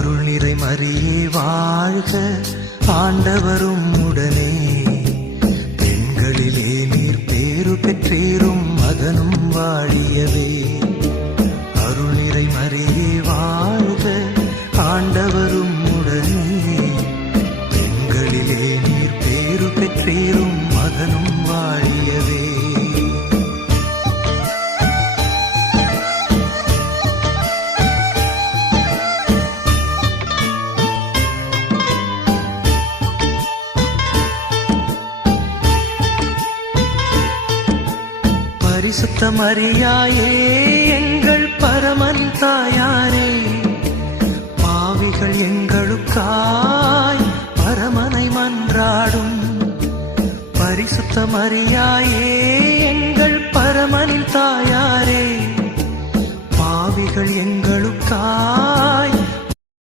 அருள் நிறை மரியே வாழ்க, ஆண்டவரும் உடனே. பெண்களிலே நீர் பேறு பெற்றீரும், மகனும் வாழியவே. அருள் நிறை மரியே வாழ்க, ஆண்டவரும் உடனே. பெண்களிலே நீர் பேறு பெற்றீரும், மகனும் வாழியவே. பரிசுத்த மரியாயே எங்கள் பரமன் தாயாரே, பாவிகள் எங்களுக்காய் பரமனை மன்றாடும். பரிசுத்த மரியாயே